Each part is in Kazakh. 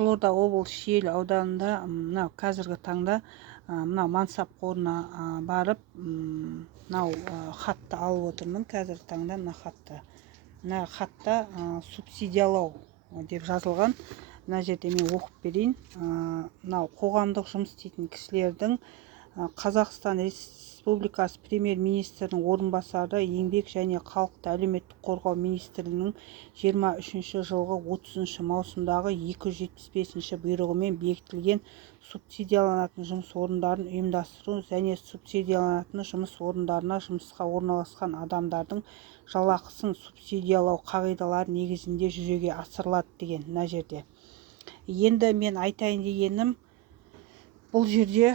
Қызылорда облысы Шиелі ауданында мынау қазіргі таңда мынау мансап қорына барып мынау хатты алып отырмын. Қазіргі таңда мына хатта субсидиялау деп жазылған. Мына жерде мен оқып берейін. Мынау қоғамдық жұмыс істейтін кісілердің Қазақстан Республикасы премьер-министрінің орынбасары, еңбек және халықты әлеуметтік қорғау министрлігінің 23 жылғы 30 маусымдағы 275 бұйрығымен бекітілген субсидияланатын жұмыс орындарын ұйымдастыру және субсидияланатын жұмыс орындарына жұмысқа орналасқан адамдардың жалақысын субсидиялау қағидалары негізінде жүзеге асырылады деген мына жерде. Енді мен айтайын дегенім, бұл жерде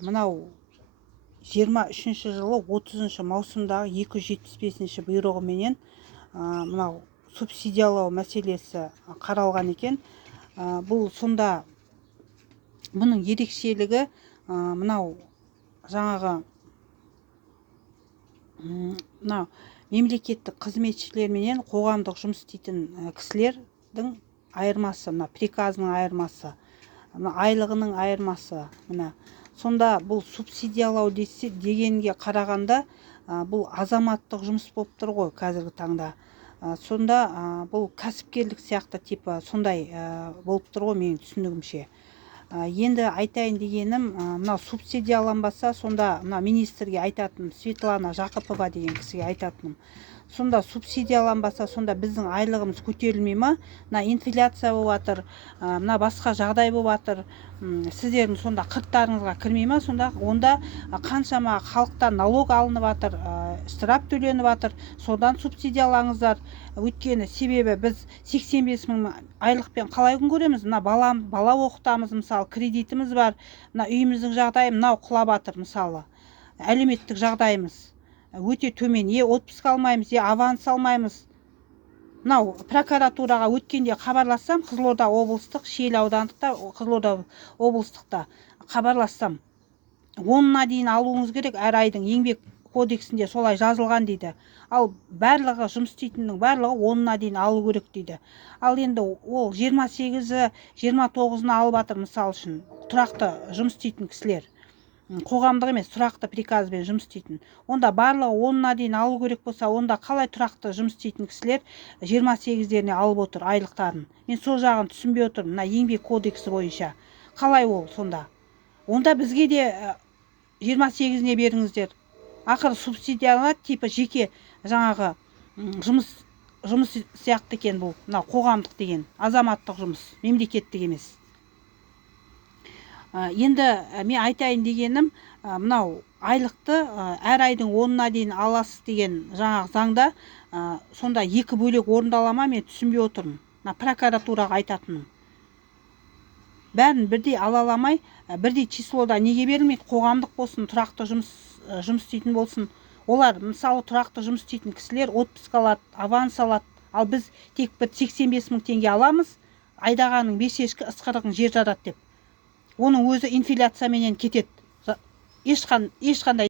мынау 23 жылы 30 маусымдағы 275 бұйрығыменен мынау субсидиялау мәселесі қаралған екен. Бұл сонда бұның ерекшелігі мынау жаңағы мынау мемлекеттік қызметшілер менен қоғамдық жұмыс істейтін кісілердің айырмасы, мына приказының айырмасы, айлығының айырмасы. Мына сонда бұл субсидиялау дегенге қарағанда бұл азаматтық жұмыс болып тұр ғой қазіргі таңда. Сонда бұл кәсіпкерлік сияқты типа сондай болып тұр ғой менің түсінігімше. Енді айтайын дегенім, мына субсидияланбаса, сонда мына министрге айтатыным, Светлана Жақыпова деген кісіге айтатыным, сонда субсидияланбаса, сонда біздің айлығымыз көтерілмей ма? Мына инфляция болып жатыр, мына басқа жағдай болып жатыр. Сіздердің сонда қырттарыңызға кірмей ма? Сонда онда қаншама халықтан налог алынып жатыр, штраф төленіп жатыр. Содан субсидиялаңыздар. Өйткені себебі біз 85 мың айлықпен қалай күн көреміз? Мына бала оқытамыз, мысалы, кредитіміз бар. Мына үйіміздің жағдайы мынау құлап жатыр, мысалы. Әлеуметтік жағдайымыз өте төмен. Отпуск алмаймыз, аванс алмаймыз. Мынау прокуратураға өткенде хабарлассам, Қызылорда облыстық, Шиелі аудандықта, Қызылорда облыстықта хабарлассам, 10-на дейін алуыңыз керек әр айдың, еңбек кодексінде солай жазылған дейді. Ал барлығы жұмыс істейтіннің барлығы 10-на дейін алу керек дейді. Ал енді ол 28-і, 29-ны алып жатыр, мысал үшін, тұрақты жұмыс істейтін кісілер. Қоғамдық емес, тұрақты приказбен жұмыс істейтін. Онда барлығы 10-на дейін алу керек болса, онда қалай тұрақты жұмыс істейтін кісілер 28-деріне алып отыр айлықтарын? Мен сол жағын түсінбей отырмын, мына еңбек кодексі бойынша. Қалай ол сонда? Онда бізге де 28-не беріңіздер. Ақыры субсидияланады, типа жеке жаңағы жұмыс сияқты екен бұл. Мына қоғамдық деген, азаматтық жұмыс, мемлекеттік емес. Енді мен айтайын дегенім, мынау айлықты әр айдың 10-на дейін аласыз деген жаңағы заңда сонда екі бөлек орындалама, мен түсінбей отырмын. Прокуратураға айтатыным. Бәрін бірдей алаламай, бірдей числода неге берілмейді? Қоғамдық болсын, тұрақты жұмыс істейтін болсын. Олар, мысалы, тұрақты жұмыс істейтін кісілер отпуск алады, аванс алады. Ал біз тек 85 мың теңге аламыз, айдағаның 5 ешкі ысқырығың жер жарады деп. Оның өзі инфляцияменен кетеді. Ешқандай